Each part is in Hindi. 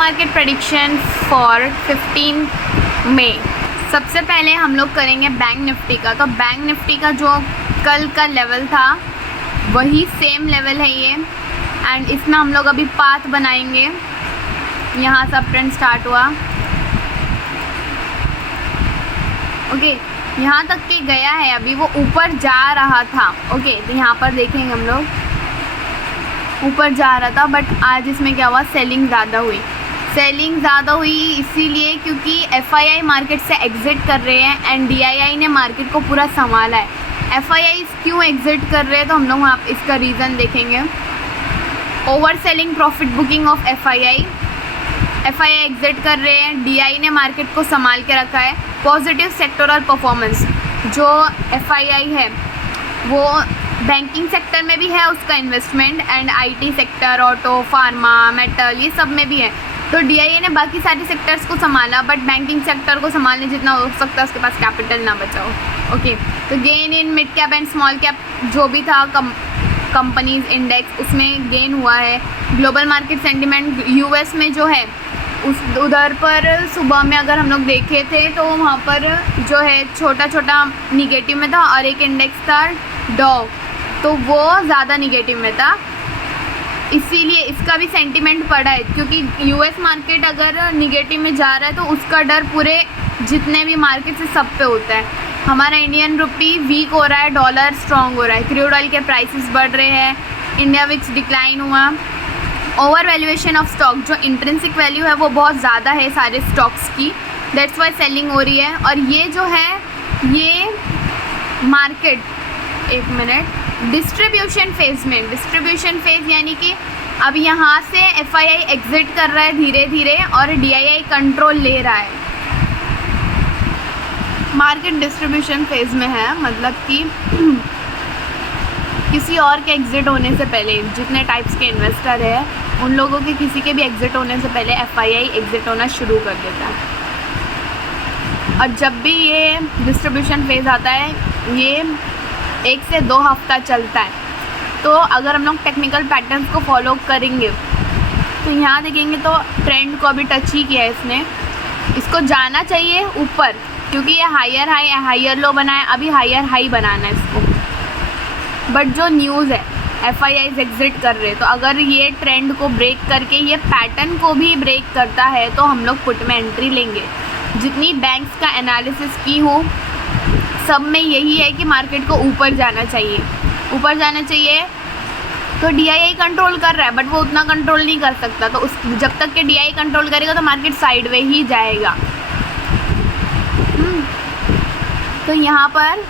मार्केट प्रेडिक्शन फॉर 15 मई। सबसे पहले हम लोग करेंगे बैंक निफ्टी का। तो बैंक निफ्टी का जो कल का लेवल था वही सेम लेवल है ये, एंड इसमें हम लोग अभी पाथ बनाएंगे। यहाँ से अप ट्रेंड स्टार्ट हुआ, ओके, यहाँ तक के गया है, अभी वो ऊपर जा रहा था। ओके, तो यहाँ पर देखेंगे हम लोग ऊपर जा रहा था, बट आज इसमें क्या हुआ, सेलिंग ज़्यादा हुई। सेलिंग ज़्यादा हुई इसीलिए क्योंकि FII मार्केट से एग्ज़िट कर रहे हैं एंड DII ने मार्केट को पूरा संभाला है। FII क्यों एग्ज़िट कर रहे हैं तो हम लोग वहाँ इसका रीज़न देखेंगे। Over selling, profit booking of FII exit कर रहे हैं, DI ने मार्केट को संभाल के रखा है। पॉजिटिव सेक्टोरल परफॉर्मेंस, जो FII है वो बैंकिंग सेक्टर में भी है उसका investment, and IT sector, auto, pharma, metal, ये सब में भी है। तो DII ने बाकी सारे सेक्टर्स को संभाला, बट बैंकिंग सेक्टर को संभालने जितना हो सकता है उसके पास कैपिटल ना बचा हो। ओके, तो gain in mid cap and small cap जो भी था कंपनीज इंडेक्स, उसमें गेन हुआ है। ग्लोबल मार्केट सेंटिमेंट US में जो है उधर पर सुबह में अगर हम लोग देखे थे तो वहाँ पर जो है छोटा छोटा निगेटिव में था, और एक इंडेक्स था डॉ, तो वो ज़्यादा निगेटिव में था, इसीलिए इसका भी सेंटिमेंट पड़ा है। क्योंकि US मार्केट अगर निगेटिव में जा रहा है तो उसका डर पूरे जितने भी मार्केट से सब पे होता है। हमारा इंडियन रुपी वीक हो रहा है, डॉलर स्ट्रॉन्ग हो रहा है, क्रूड ऑयल के प्राइसेस बढ़ रहे हैं, इंडिया विक्स डिक्लाइन हुआ। ओवर वैल्यूएशन ऑफ स्टॉक, जो इंट्रिंसिक वैल्यू है वो बहुत ज़्यादा है सारे स्टॉक्स की, दैट्स वाई सेलिंग हो रही है। और ये जो है ये मार्केट, एक मिनट, डिस्ट्रीब्यूशन फेज़ में, डिस्ट्रीब्यूशन फेज़ यानी कि अब यहाँ से FII एग्ज़िट कर रहा है धीरे धीरे और DII कंट्रोल ले रहा है। मार्केट डिस्ट्रीब्यूशन फेज़ में है, मतलब कि किसी और के एग्ज़िट होने से पहले, जितने टाइप्स के इन्वेस्टर है उन लोगों के किसी के भी एग्ज़िट होने से पहले FII एग्ज़िट होना शुरू कर देता है। और जब भी ये डिस्ट्रीब्यूशन फेज़ आता है ये 1 से 2 हफ्ता चलता है। तो अगर हम लोग टेक्निकल पैटर्न्स को फॉलो करेंगे तो यहाँ देखेंगे तो ट्रेंड को अभी टच ही किया है इसने, इसको जाना चाहिए ऊपर, क्योंकि ये हायर हाई हायर लो बना है, अभी हायर हाई बनाना है इसको। बट जो न्यूज़ है FII एग्ज़िट कर रहे, तो अगर ये ट्रेंड को ब्रेक करके ये पैटर्न को भी ब्रेक करता है तो हम लोग पुट में एंट्री लेंगे। जितनी बैंक्स का एनालिसिस की हो सब में यही है कि मार्केट को ऊपर जाना चाहिए, ऊपर जाना चाहिए। तो DII कंट्रोल कर रहा है बट वो उतना कंट्रोल नहीं कर सकता, तो उस जब तक कि DII कंट्रोल करेगा तो मार्केट साइडवे ही जाएगा। तो यहाँ पर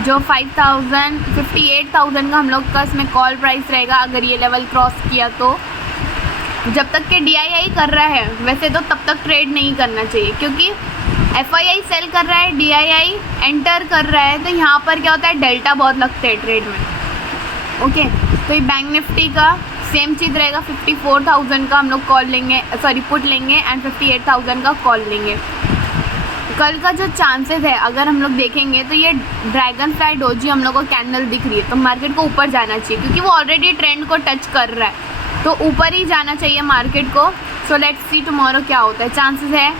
जो 58,000 का हम लोग का इसमें कॉल प्राइस रहेगा, अगर ये लेवल क्रॉस किया तो जब तक कि DII कर रहा है वैसे तो तब तक ट्रेड नहीं करना चाहिए, क्योंकि FII सेल कर रहा है, DII एंटर कर रहा है, तो यहाँ पर क्या होता है, डेल्टा बहुत लगते हैं ट्रेड में। ओके, तो ये बैंक निफ्टी का सेम चीज़ रहेगा, 54,000 का हम लोग कॉल लेंगे, सॉरी पुट लेंगे, एंड 58,000 का कॉल लेंगे। कल का जो चांसेस है अगर हम लोग देखेंगे तो ये ड्रैगन फ्लाई डोजी हम लोग को कैंडल दिख रही है, तो मार्केट को ऊपर जाना चाहिए क्योंकि वो ऑलरेडी ट्रेंड को टच कर रहा है, तो ऊपर ही जाना चाहिए मार्केट को। सो लेट्स सी टुमारो क्या होता है। चांसेस है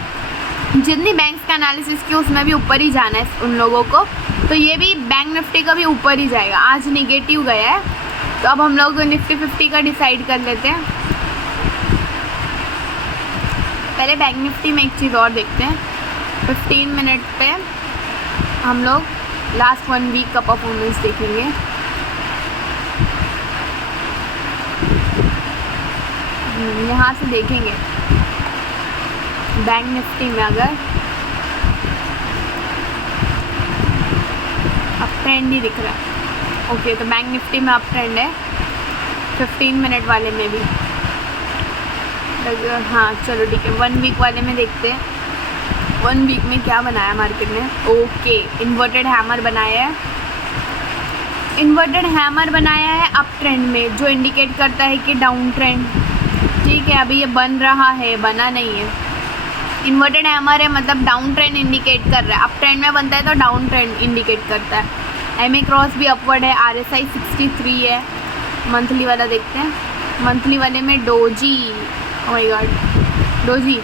जितनी बैंक्स का एनालिसिस की उसमें भी ऊपर ही जाना है उन लोगों को, तो ये भी बैंक निफ्टी का भी ऊपर ही जाएगा। आज निगेटिव गया है, तो अब हम लोग निफ्टी 50 का डिसाइड कर लेते हैं। पहले बैंक निफ्टी में एक चीज़ और देखते हैं, 15 मिनट पे हम लोग लास्ट 1 वीक का परफॉर्मेंस देखेंगे। यहाँ से देखेंगे बैंक निफ्टी में अगर अप ट्रेंड ही दिख रहा है, ओके, तो बैंक निफ्टी में अप ट्रेंड है 15 मिनट वाले में भी। हाँ चलो ठीक है, 1 वीक वाले में देखते हैं 1 वीक में क्या बनाया मार्केट ने। ओके, इन्वर्टेड हैमर बनाया है, इन्वर्टेड हैमर बनाया है अप ट्रेंड में, जो इंडिकेट करता है कि डाउन ट्रेंड। ठीक है, अभी ये बन रहा है, बना नहीं है। इन्वर्टेड हैमर है मतलब डाउन ट्रेंड इंडिकेट कर रहा है, अप ट्रेंड में बनता है तो डाउन ट्रेंड इंडिकेट करता है। MA क्रॉस भी अपवर्ड है, RSI 63 है। मंथली वाला देखते हैं, मंथली वाले में doji, oh my God doji.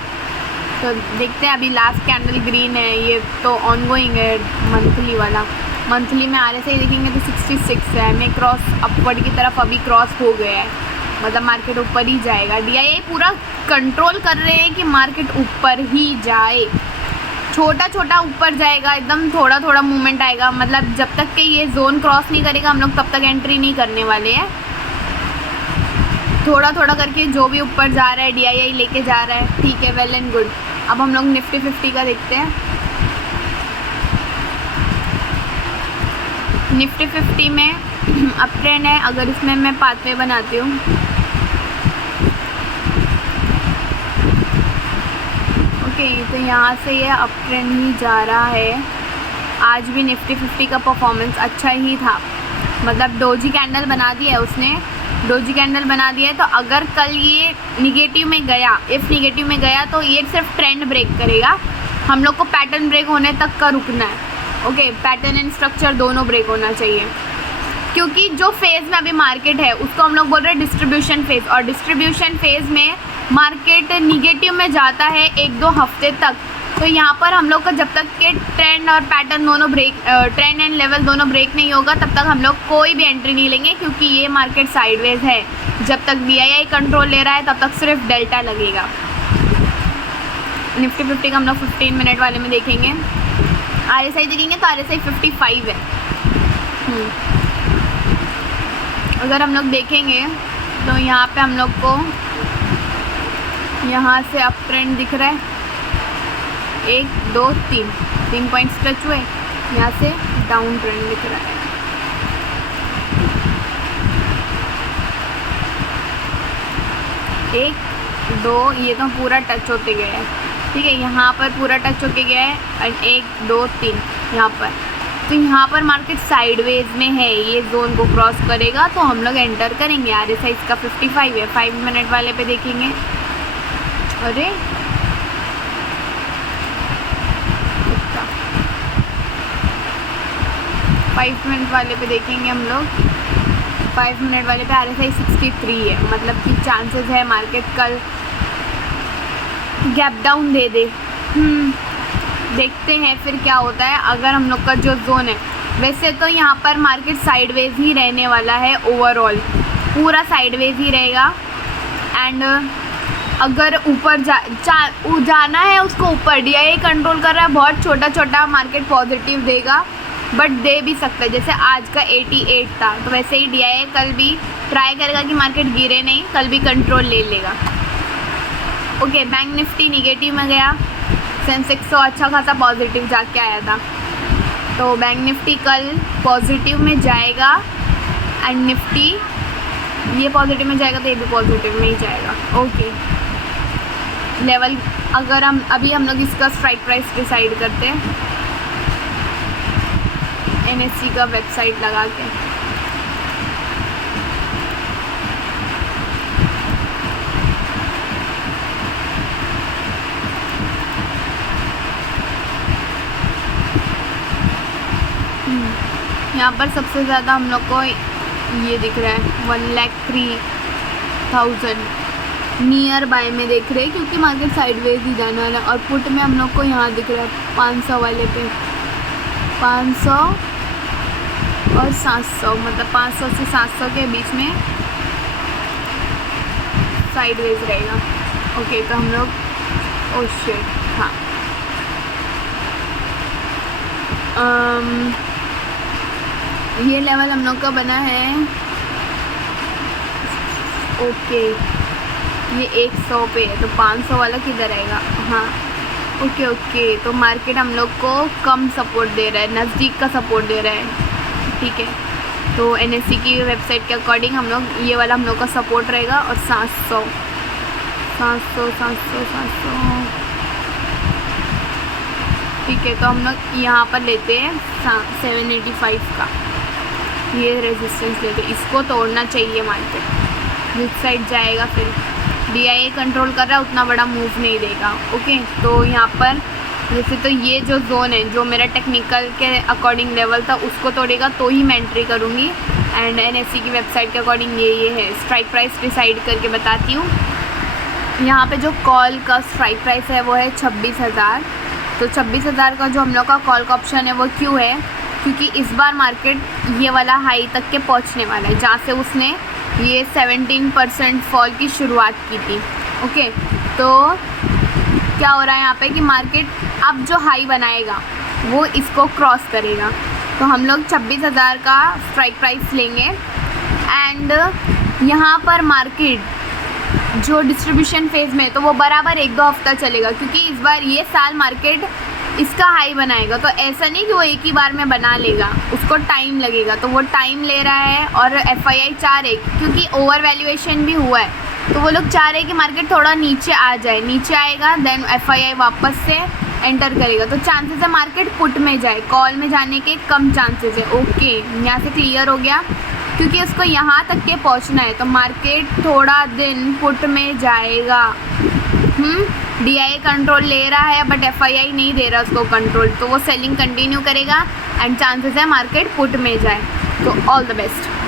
तो देखते हैं, अभी लास्ट कैंडल ग्रीन है, ये तो ऑनगोइंग है मंथली वाला। मंथली में आर एस आई देखेंगे तो 66 है, हमें क्रॉस अपवर्ड की तरफ अभी क्रॉस हो गया है, मतलब मार्केट ऊपर ही जाएगा। DII पूरा कंट्रोल कर रहे हैं कि मार्केट ऊपर ही जाए, छोटा छोटा ऊपर जाएगा, एकदम थोड़ा थोड़ा मूवमेंट आएगा, मतलब जब तक कि ये जोन क्रॉस नहीं करेगा हम लोग तब तक एंट्री नहीं करने वाले हैं। थोड़ा थोड़ा करके जो भी ऊपर जा रहा है DII लेके जा रहा है, ठीक है, वेल एंड गुड। अब हम लोग निफ्टी 50 का देखते हैं। निफ्टी 50 में अप ट्रेंड है, अगर इसमें मैं पाथवे बनाती हूँ, ओके, तो यहाँ से ये अप ट्रेंड ही जा रहा है। आज भी निफ्टी 50 का परफॉर्मेंस अच्छा ही था, मतलब डोजी कैंडल बना दिया है उसने, डोजी कैंडल बना दिया है। तो अगर कल ये निगेटिव में गया, इफ़ निगेटिव में गया तो ये सिर्फ ट्रेंड ब्रेक करेगा, हम लोग को पैटर्न ब्रेक होने तक का रुकना है। ओके, पैटर्न एंड स्ट्रक्चर दोनों ब्रेक होना चाहिए, क्योंकि जो फेज़ में अभी मार्केट है उसको हम लोग बोल रहे हैं डिस्ट्रीब्यूशन फेज़, और डिस्ट्रीब्यूशन फेज़ में मार्केट निगेटिव में जाता है 1-2 हफ्ते तक। तो यहाँ पर हम लोग का जब तक के ट्रेंड और पैटर्न दोनों ब्रेक, ट्रेंड एंड लेवल दोनों ब्रेक नहीं होगा तब तक हम लोग कोई भी एंट्री नहीं लेंगे, क्योंकि ये मार्केट साइडवेज है। जब तक DII कंट्रोल ले रहा है तब तक सिर्फ डेल्टा लगेगा। निफ्टी 50 का हम लोग 15 मिनट वाले में देखेंगे। RSI देखेंगे तो RSI 55 है। अगर हम लोग देखेंगे तो यहाँ पे हम लोग को यहाँ से अप ट्रेंड दिख रहा है, 1 2 3 पॉइंट्स टच हुए, यहाँ से डाउन ट्रेंड दिख रहा है। 1 2 ये तो पूरा टच होते गए हैं, ठीक है, यहाँ पर पूरा टच होके गया है, एंड 1 2 3 यहाँ पर। तो यहाँ पर मार्केट साइडवेज में है, ये जोन को क्रॉस करेगा तो हम लोग एंटर करेंगे। RSI इसका 55 है। 5 मिनट वाले पे देखेंगे, अरे 5 मिनट वाले पे देखेंगे हम लोग। 5 मिनट वाले पे RSI 63 है, मतलब कि चांसेस है मार्केट कल गैप डाउन दे दे। देखते हैं फिर क्या होता है। अगर हम लोग का जो जोन है, वैसे तो यहाँ पर मार्केट साइडवेज ही रहने वाला है, ओवरऑल पूरा साइडवेज ही रहेगा। एंड अगर ऊपर जाना है उसको ऊपर, DII कंट्रोल कर रहा है, बहुत छोटा छोटा मार्केट पॉजिटिव देगा, बट दे भी सकता है। जैसे आज का 88 था, तो वैसे ही DII कल भी ट्राई करेगा कि मार्केट गिरे नहीं, कल भी कंट्रोल ले लेगा। ओके, बैंक निफ्टी निगेटिव में गया, सेंसेक्स तो अच्छा खासा पॉजिटिव जाके आया था, तो बैंक निफ्टी कल पॉजिटिव में जाएगा, एंड निफ्टी ये पॉजिटिव में जाएगा तो ये भी पॉजिटिव में ही जाएगा। ओके, लेवल अगर हम लोग इसका स्ट्राइक प्राइस डिसाइड करते हैं NSE का वेबसाइट लगा के। यहाँ पर सबसे ज़्यादा हम लोग को ये दिख रहा है 1,03,000 नियर बाय में देख रहे हैं, क्योंकि मार्केट साइडवेज ही जाने वाला है। और पुट में हम लोग को यहाँ दिख रहा है 500 वाले पे 500 और 700, मतलब 500 से 700 के बीच में साइडवेज रहेगा। ओके, तो हम लोग शिट, हाँ, ये लेवल हम लोग का बना है। ओके, ये 100 पे है, तो 500 वाला किधर आएगा? हाँ, ओके, तो मार्केट हम लोग को कम सपोर्ट दे रहा है, नज़दीक का सपोर्ट दे रहा है, ठीक है। तो NSE की वेबसाइट के अकॉर्डिंग हम लोग ये वाला हम लोग का सपोर्ट रहेगा, और 700 ठीक है। तो हम लोग यहाँ पर लेते हैं 785 का, ये रेजिस्टेंस लेते हैं, इसको तोड़ना चाहिए मार्केट, जिस साइड जाएगा फिर DII कंट्रोल कर रहा है उतना बड़ा मूव नहीं देगा। ओके, तो यहाँ पर जैसे तो ये जो जोन है, जो मेरा टेक्निकल के अकॉर्डिंग लेवल था, उसको तोड़ेगा तो ही मैं एंट्री करूँगी। एंड NSE की वेबसाइट के अकॉर्डिंग ये है, स्ट्राइक प्राइस डिसाइड करके बताती हूँ। यहाँ पे जो कॉल का स्ट्राइक प्राइस है वो है 26,000। तो 26,000 का जो हम लोग का कॉल का ऑप्शन है वो क्यों है, क्योंकि इस बार मार्केट ये वाला हाई तक के पहुँचने वाला है जहाँ से उसने ये 17% फॉल की शुरुआत की थी। ओके, तो क्या हो रहा है यहाँ पे कि मार्केट अब जो हाई बनाएगा वो इसको क्रॉस करेगा। तो हम लोग 26,000 का स्ट्राइक प्राइस लेंगे एंड यहाँ पर मार्केट जो डिस्ट्रीब्यूशन फेज़ में तो वो बराबर 1-2 हफ्ता चलेगा, क्योंकि इस बार ये साल मार्केट इसका हाई बनाएगा। तो ऐसा नहीं कि वो एक ही बार में बना लेगा, उसको टाइम लगेगा। तो वो टाइम ले रहा है और FII चाह रहे, क्योंकि ओवर वैल्यूएशन भी हुआ है तो वो लोग चाह रहे हैं कि मार्केट थोड़ा नीचे आ जाए, नीचे आएगा देन FII वापस से एंटर करेगा। तो चांसेस है मार्केट पुट में जाए, कॉल में जाने के कम चांसेस है। ओके, यहाँ से क्लियर हो गया, क्योंकि उसको यहाँ तक के पहुँचना है तो मार्केट थोड़ा दिन पुट में जाएगा। DIA कंट्रोल ले रहा है बट FII नहीं दे रहा उसको कंट्रोल, तो वो सेलिंग कंटिन्यू करेगा एंड चांसेस है मार्केट पुट में जाए। तो ऑल द बेस्ट।